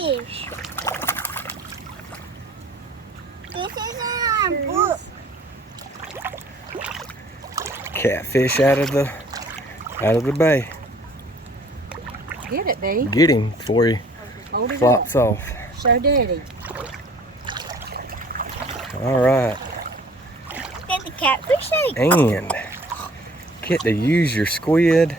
catfish. This is in our book. Catfish out of the bay. Get it, B. Get him before he Hold it flops up. off. Show Daddy. All right. Get the catfish egg. And get to use your squid.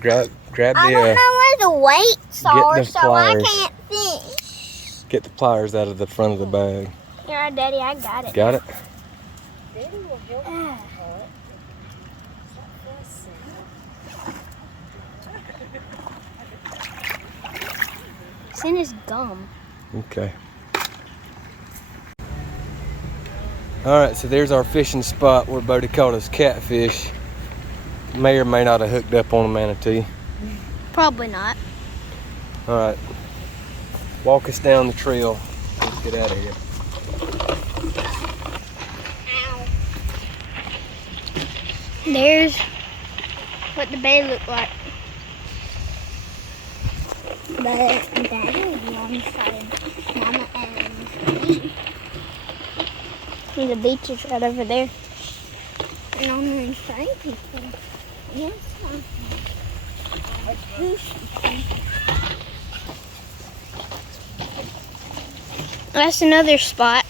Grab I don't know the where the weights are, the so pliers. I can't fish. get the pliers out of the front of the bag. Here, Daddy, I got it. Got it? Daddy will help you with that. It's in his gum. Okay. All right, so there's our fishing spot where Bodie caught us catfish. May or may not have hooked up on a manatee. Probably not. All right, walk us down the trail. Let's get out of here. There's what the bay looked like. But Daddy is alongside Mama and me. And the beach is right over there. And I'm going to find people. Yes, that's another spot.